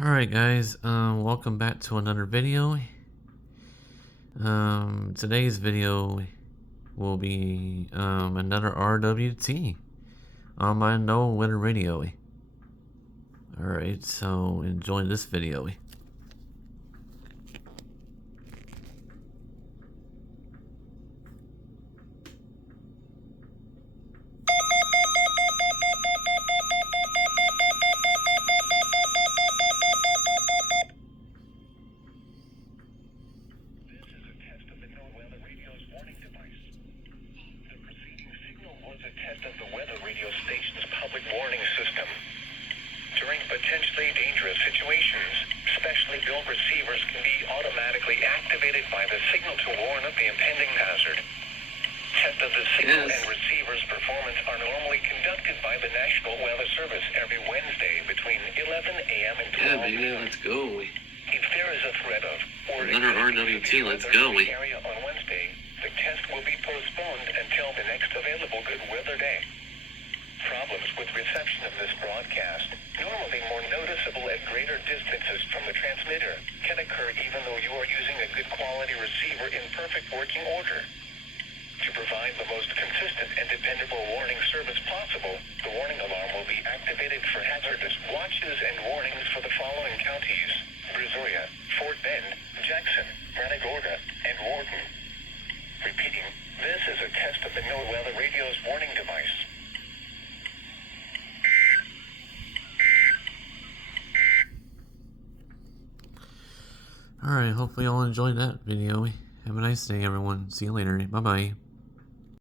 Alright guys, welcome back to another video. Today's video will be another RWT on my NOAA Weather Radio. Alright, so enjoy this video. Potentially dangerous situations, specially built receivers can be automatically activated by the signal to warn of the impending hazard. Tests of the signal and receiver's performance are normally conducted by the National Weather Service every Wednesday between 11 a.m. and 12 Yeah, baby, let's go. If there is a threat of or another RWT, let's go. Area on Wednesday, the test will be postponed until the next available good weather day. Problems with reception of this broadcast, normally more noticeable at greater distances from the transmitter, can occur even though you are using a good quality receiver in perfect working order. To provide the most consistent and dependable warning service possible, the warning alarm will be activated for hazardous watches and warnings for the following counties: Brazoria, Fort Bend, Jackson, Matagorda, and Wharton. Repeating, this is a test of the NOAA Weather Radio's warning device. Alright, hopefully y'all enjoyed that video. Have a nice day, everyone. See you later. Bye-bye.